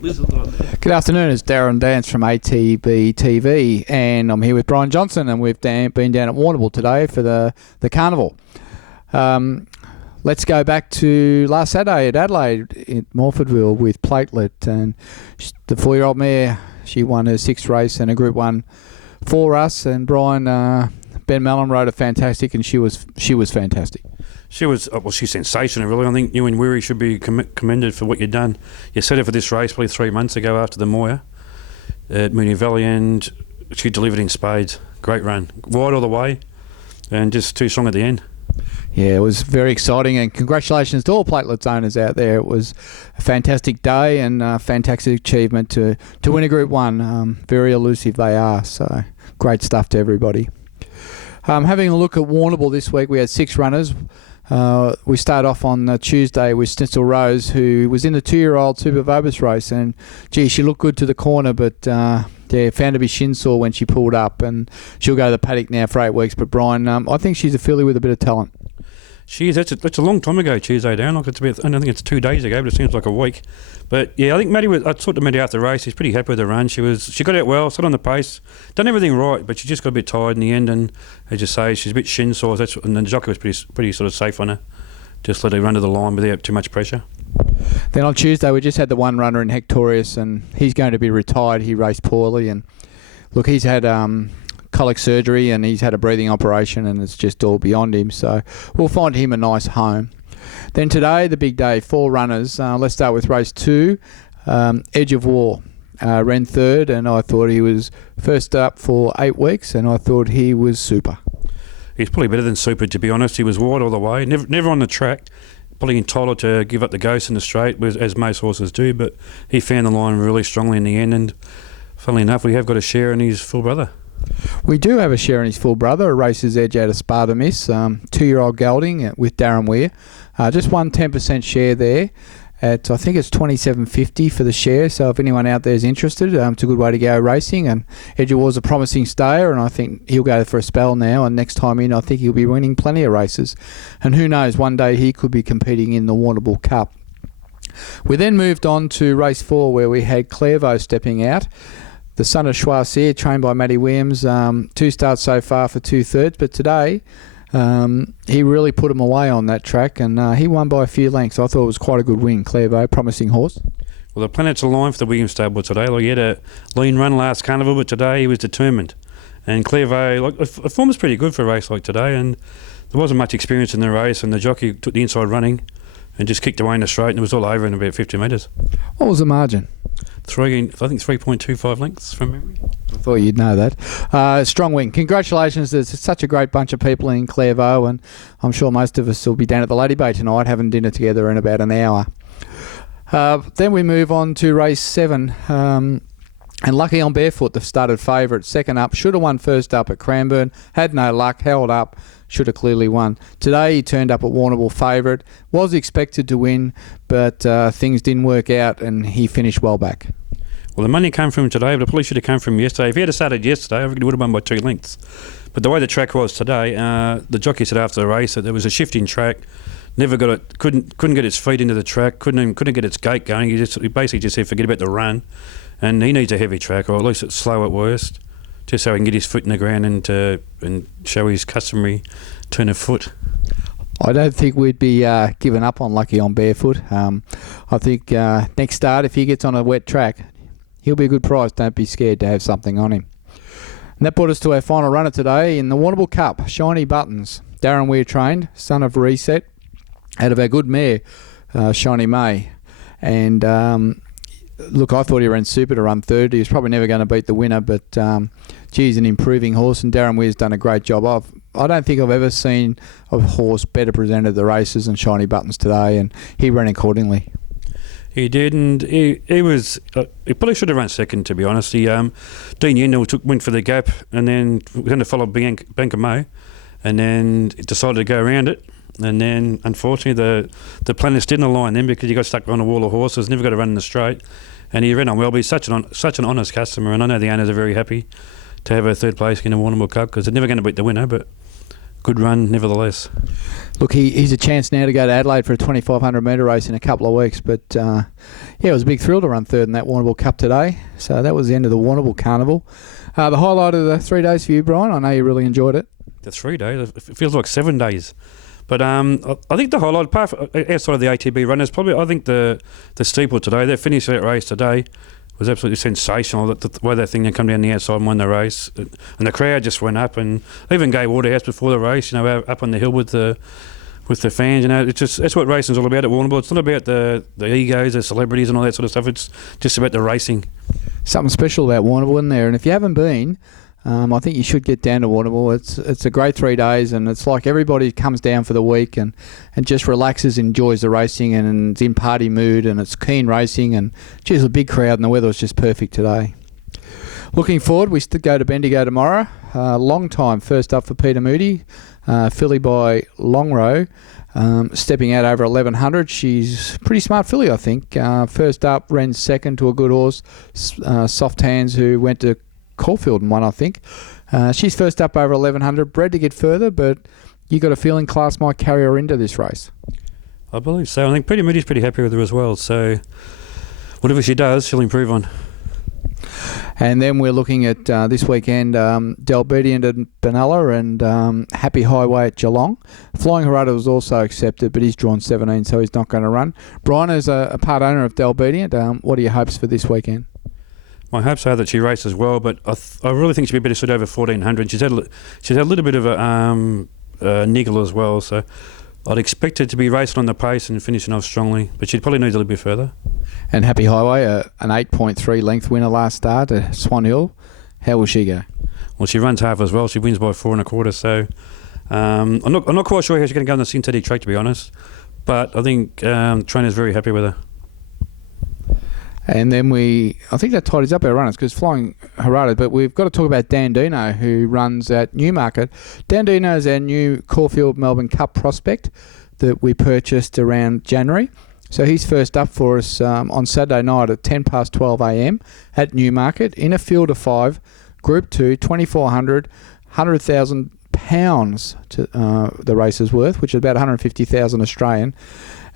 Good afternoon, it's Darren Dance from ATB TV, and I'm here with Brian Johnson, and we've been down at Warrnambool today for the carnival. Let's go back to last Saturday at Adelaide at Morfordville with Platelet, and the 4-year-old mare, she won her 6th race and a Group 1 for us, and Brian, Ben Mellon rode a fantastic, and she was fantastic. She's sensational, really. I think you and Weary should be commended for what you've done. You set her for this race probably 3 months ago after the Moir at Moonee Valley, and she delivered in spades. Great run. Wide all the way, and just too strong at the end. Yeah, it was very exciting, and congratulations to all Platelets owners out there. It was a fantastic day and a fantastic achievement to win a Group 1. Very elusive they are, so great stuff to everybody. Having a look at Warrnambool this week, we had 6 runners. We start off on Tuesday with Stencil Rose, who was in the 2-year-old Super Vobis race, and she looked good to the corner, but found to be shin sore when she pulled up, and she'll go to the paddock now for 8 weeks. But Brian, I think she's a filly with a bit of talent. She is. That's a long time ago, Tuesday down. I don't think it's 2 days ago, but it seems like a week. But yeah, I think I talked to Maddie after the race. She's pretty happy with the run. She got out well, sat on the pace, done everything right, but she just got a bit tired in the end. And as you say, she's a bit shin sore. And the jockey was pretty sort of safe on her. Just let her run to the line without too much pressure. Then on Tuesday, we just had the one runner in Hectorius, and he's going to be retired. He raced poorly, and look, he's had colic surgery, and he's had a breathing operation, and it's just all beyond him. So we'll find him a nice home. Then today, the big day, 4 runners. Let's start with race 2. Edge of War ran 3rd, and I thought he was first up for 8 weeks, and I thought he was super. He's probably better than super, to be honest. He was wide all the way, never on the track. Probably entitled to give up the ghost in the straight, as most horses do, but he found the line really strongly in the end, and funnily enough, we have got a share in his full brother. We do have a share in his full brother, a racer's edge out of Sparta Miss, 2-year-old gelding with Darren Weir. Just 10% share there at, I think it's $27.50 for the share, so if anyone out there is interested, it's a good way to go racing. And Edge of War's a promising stayer, and I think he'll go for a spell now, and next time in I think he'll be winning plenty of races. And who knows, one day he could be competing in the Warrnambool Cup. We then moved on to race 4, where we had Clairvaux stepping out. The son of Choisir, trained by Matty Williams, 2 starts so far for 2/3, but today he really put him away on that track, and he won by a few lengths. I thought it was quite a good win. Clairvaux, promising horse. Well, the planets aligned for the Williams stable today. Like, he had a lean run last carnival, but today he was determined. And Clairvaux, the form was pretty good for a race like today, and there wasn't much experience in the race, and the jockey took the inside running and just kicked away in the straight, and it was all over in about 50 metres. What was the margin? I think 3.25 lengths from memory. I thought you'd know that. Strong win. Congratulations. There's such a great bunch of people in Clairvaux, and I'm sure most of us will be down at the Lady Bay tonight having dinner together in about an hour. Then we move on to race 7. And Lucky on Barefoot, the started favourite. Second up, should have won first up at Cranbourne. Had no luck, held up, should have clearly won. Today he turned up at Warrnambool favourite. Was expected to win, but things didn't work out, and he finished well back. Well, the money came from him today, but it probably should have come from yesterday. If he had started yesterday, I reckon he would have won by 2 lengths. But the way the track was today, the jockey said after the race that there was a shifting track. Never got it. Couldn't get its feet into the track. Couldn't get its gait going. He basically just said forget about the run, and he needs a heavy track, or at least it's slow at worst, just so he can get his foot in the ground and show his customary turn of foot. I don't think we'd be giving up on Lucky on Barefoot. I think next start, if he gets on a wet track, he'll be a good price. Don't be scared to have something on him. And that brought us to our final runner today in the Warrnambool Cup. Shiny Buttons. Darren Weir trained, son of Reset, out of our good mare, Shiny May. And look, I thought he ran super to run 3rd. He was probably never going to beat the winner, but he's an improving horse, and Darren Weir's done a great job. I don't think I've ever seen a horse better presented at the races than Shiny Buttons today, and he ran accordingly. He did, and he probably should have run second, to be honest. Dean Yendall went for the gap, and then we're going to follow Banker Mo, and then decided to go around it. And then, unfortunately, the planets didn't align then because he got stuck on a wall of horses, never got to run in the straight, and he ran on well. But he's such an honest customer, and I know the owners are very happy to have a 3rd place in the Warrnambool Cup because they're never going to beat the winner, but good run nevertheless. Look, he's a chance now to go to Adelaide for a 2,500 metre race in a couple of weeks. But, yeah, it was a big thrill to run third in that Warrnambool Cup today. So that was the end of the Warrnambool Carnival. The highlight of the 3 days for you, Brian, I know you really enjoyed it. The 3 days? It feels like 7 days. But I think the highlight, outside of the ATB runners, probably I think the steeple today, they finished that race today, was absolutely sensational. The way that thing they come down the outside and won the race, and the crowd just went up, and even gave Waterhouse before the race, up on the hill with the fans. It's just that's what racing's all about at Warrnambool. It's not about the egos, the celebrities, and all that sort of stuff. It's just about the racing. Something special about Warrnambool in there, and if you haven't been, I think you should get down to Warrnambool. It's a great 3 days, and it's like everybody comes down for the week and just relaxes, enjoys the racing, and is in party mood, and it's keen racing, and geez, a big crowd, and the weather was just perfect today. Looking forward, we still go to Bendigo tomorrow. Long time first up for Peter Moody, filly by Longrow, stepping out over 1100. She's a pretty smart filly, I think. First up, ran second to a good horse, Soft Hands, who went to Caulfield and won, I think. She's first up over 1100, bred to get further, but you got a feeling class might carry her into this race. I believe so. I think Peter Moody's pretty happy with her as well, so whatever she does, she'll improve on. And then we're looking at this weekend, Delbediant at Benalla and Happy Highway at Geelong. Flying Harada was also accepted, but he's drawn 17, so he's not going to run. Brian is a part owner of Delbediant. What are your hopes for this weekend? My hopes are that she races well, but I really think she'll be better suited over 1400. She's had a little bit of a niggle as well, so I'd expect her to be racing on the pace and finishing off strongly, but she'd probably need a little bit further. And Happy Highway, an 8.3 length winner last start at Swan Hill. How will she go? Well, she runs half as well. She wins by 4 1/4. So I'm not quite sure how she's going to go on the synthetic track, to be honest. But I think trainer's very happy with her. And then I think that tidies up our runners because Flying Harada, but we've got to talk about Dan Dino, who runs at Newmarket. Dan Dino is our new Caulfield Melbourne Cup prospect that we purchased around January. So he's first up for us on Saturday night at 12 a.m. at Newmarket in a field of 5, Group 2, 2,400, £100,000 to the race is worth, which is about 150,000 Australian.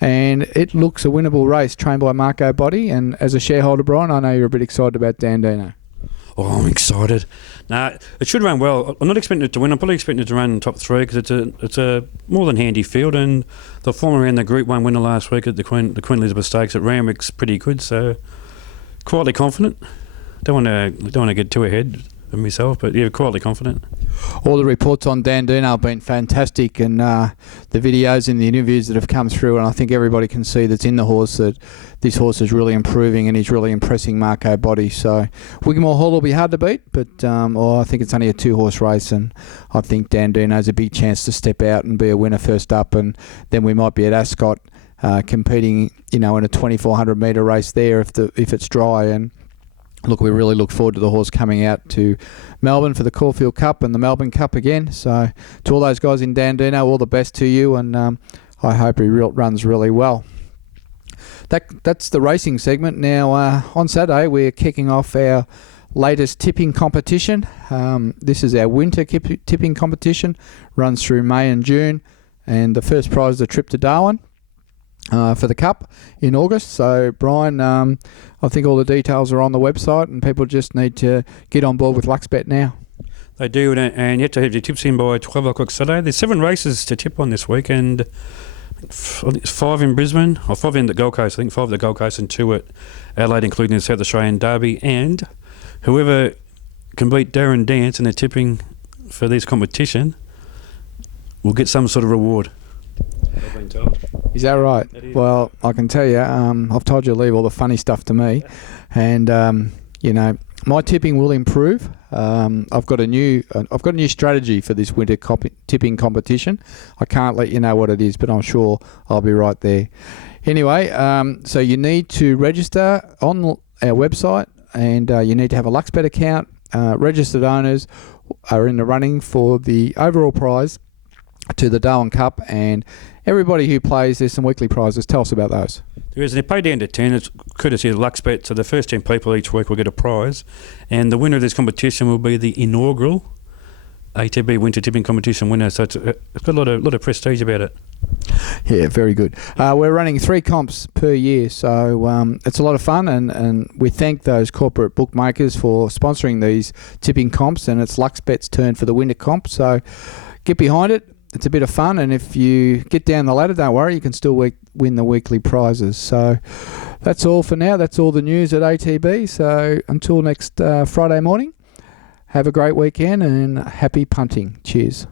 And it looks a winnable race, trained by Marco Botti. And as a shareholder, Brian, I know you're a bit excited about Dan Dino. Oh, I'm excited. It should run well. I'm not expecting it to win. I'm probably expecting it to run top 3 because it's a more than handy field. And the form around the Group 1 winner last week at the Queen Elizabeth Stakes at Randwick's pretty good. So quietly confident. Don't want to get too ahead of myself, but yeah, quietly confident. All the reports on Dan Dino have been fantastic, and the videos and the interviews that have come through, and I think everybody can see that's in the horse that this horse is really improving and he's really impressing Marco Botti. So Wigmore Hall will be hard to beat, but I think it's only a 2-horse race, and I think Dan Dino has a big chance to step out and be a winner first up, and then we might be at Ascot competing, in a 2,400 metre race there if it's dry. And look, we really look forward to the horse coming out to Melbourne for the Caulfield Cup and the Melbourne Cup again. So to all those guys in Dan Dino, all the best to you, and I hope he runs really well. That's the racing segment. Now, on Saturday, we're kicking off our latest tipping competition. This is our winter tipping competition. Runs through May and June, and the first prize is a trip to Darwin for the Cup in August. So, Brian, I think all the details are on the website, and people just need to get on board with Luxbet now. They do, and you have to have your tips in by 12 o'clock Saturday. There's 7 races to tip on this week, and I think it's 5 in Brisbane, or 5 in the Gold Coast. I think 5 at the Gold Coast and 2 at Adelaide, including the South Australian Derby. And whoever can beat Darren Dance in their tipping for this competition will get some sort of reward. I've been told. Is that right? Well, I can tell you, I've told you to leave all the funny stuff to me, and my tipping will improve. I've got a new strategy for this winter tipping competition. I can't let you know what it is, but I'm sure I'll be right there. Anyway, so you need to register on our website, and you need to have a Luxbet account. Registered owners are in the running for the overall prize to the Darwin Cup, and everybody who plays, there's some weekly prizes. Tell us about those. There is, and they pay down to 10. It's courtesy of Luxbet, so the first 10 people each week will get a prize, and the winner of this competition will be the inaugural ATB Winter Tipping Competition winner, so it's got a lot of prestige about it. Yeah, very good. We're running 3 comps per year, so it's a lot of fun, and we thank those corporate bookmakers for sponsoring these tipping comps, and it's Luxbet's turn for the winter comp, so get behind it. It's a bit of fun, and if you get down the ladder, don't worry, you can still win the weekly prizes. So that's all for now. That's all the news at ATB. So until next Friday morning, have a great weekend and happy punting. Cheers.